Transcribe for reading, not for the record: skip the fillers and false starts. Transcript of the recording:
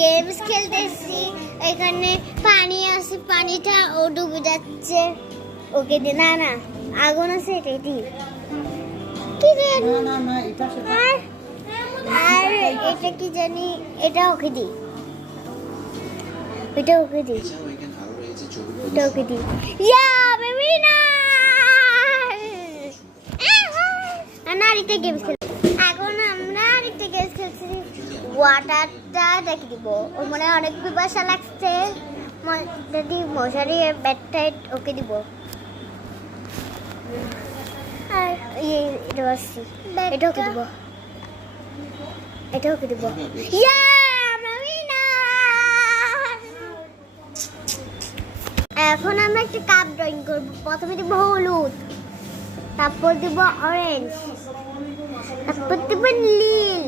Games খেলতেছি। এখানে পানি আছে, পানিটা ও ডুবে যাচ্ছে। ওকে দি না না আগুন আছে, এটাই দি কি জানি আর এটা কি জানি, এটা ওকে দি, এটা ওকে দি, এটা ওকে দি। ইয়া বেবি না না আরেকটা গেমস খেল। এখন আমরা আরেকটা গেমস খেলছি, ওয়াটারটা রেখে দিব। ও মনে হয় অনেক পিপাসা লাগছে, যদি মশারি ব্যাটটা ওকে দিব। আর এটা আসছি, এটা ওকে দিব, এটা ওকে দিব। ইয়া এখন আমরা একটা কাপ ড্রয়িং করব। প্রথমে দিব হলুদ, তারপর দিব অরেঞ্জ, তারপর দিব নীল।